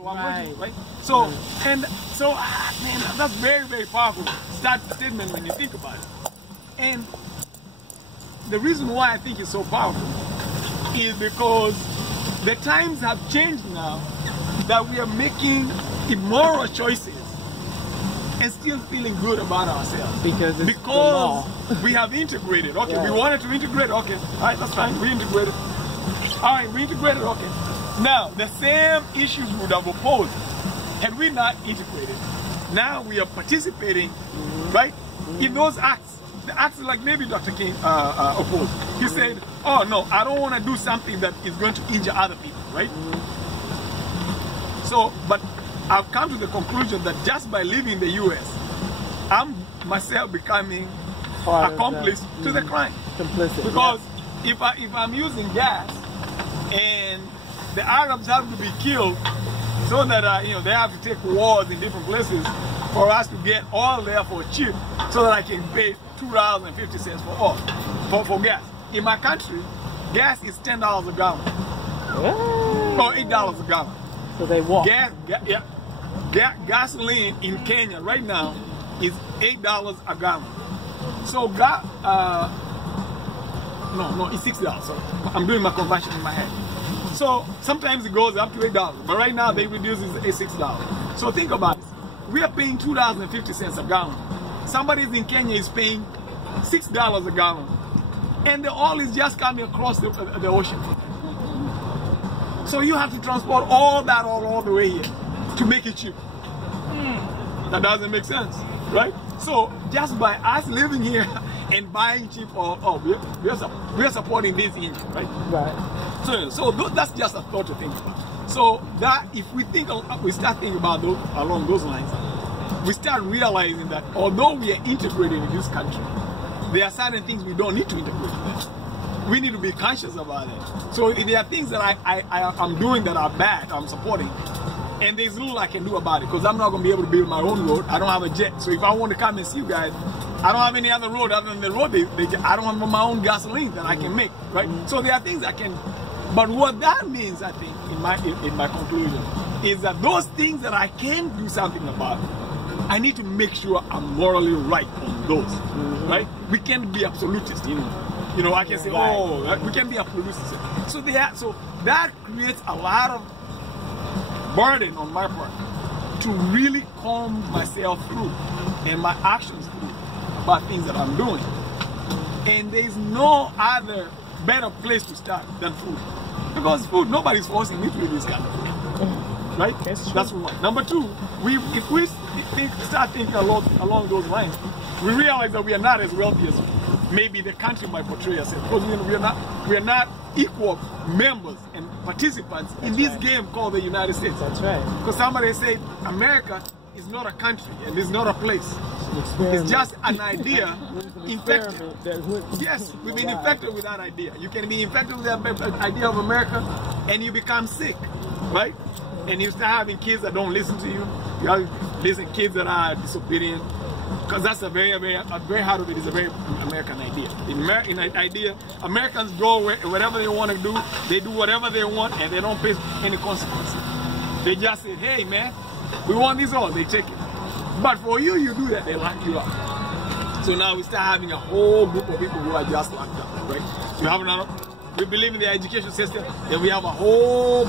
So I'm working, right? So, and so, man, that's very, very powerful statement when you think about it. And the reason why I think it's so powerful is because the times have changed now that we are making immoral choices and still feeling good about ourselves. Because it's the law. We have integrated. Okay, Yeah. we wanted to integrate. Okay, all right, that's fine. We integrated. All right, we integrated. Okay. Now, the same issues we would have opposed had we not integrated. Now we are participating, right, in those acts. The acts like maybe Dr. King opposed. He said, oh no, I don't want to do something that is going to injure other people, right? So, but I've come to the conclusion that just by living in the US, I'm myself becoming accomplice to the crime. Complicit. Because if I'm using gas and the Arabs have to be killed so that you know, they have to take wars in different places for us to get oil there for cheap so that I can pay $2.50 for oil, for gas. In my country, gas is $10 a gallon. Or $8 a gallon. So they walk. Gasoline in Kenya right now is $8 a gallon. So no, it's $6. So I'm doing my conversion in my head. So sometimes it goes up to $8, but right now they reduce it to $6. So think about it. We are paying $2.50 a gallon. Somebody in Kenya is paying $6 a gallon, and the oil is just coming across the ocean. So you have to transport all that all the way here to make it cheap. That doesn't make sense, right? So just by us living here and buying cheap oil, we are supporting this engine, right? Right. So that's just a thought to think about. So that if we start thinking about those along those lines, we start realizing that although we are integrated in this country, there are certain things we don't need to integrate in. We need to be conscious about it. So if there are things that I'm doing that are bad, I'm supporting, and there's little I can do about it because I'm not going to be able to build my own road. I don't have a jet. So if I want to come and see you guys, I don't have any other road other than the road. I don't have my own gasoline that I can make, right? So there are things I can. But what that means, I think, in my conclusion, is that those things that I can do something about, I need to make sure I'm morally right on those, right? We can't be absolutist, you know, I can say, oh, we can be absolutist. So that creates a lot of burden on my part to really calm myself through and my actions through about things that I'm doing. And there's no other better place to start than food. Because food, nobody's forcing me to do this kind of food. Right? That's one. Number two, if we start thinking along those lines, we realize that we are not as wealthy as maybe the country might portray us. Because we are not equal members and participants in this game called the United States. That's right. Because somebody said America is not a country and it's not a place. It's just an idea infected. Yes, we've been infected with that idea. You can be infected with that idea of America and you become sick, right? And you start having kids that don't listen to you. You have kids that are disobedient. Because that's a very heart of it is a very American idea. In idea, Americans go wherever they want to do. They do whatever they want and they don't face any consequences. They just say, hey man, we want this all, they take it. But for you do that, they lock you up. So now we start having a whole group of people who are just locked up, right? We believe in the education system, and we have a whole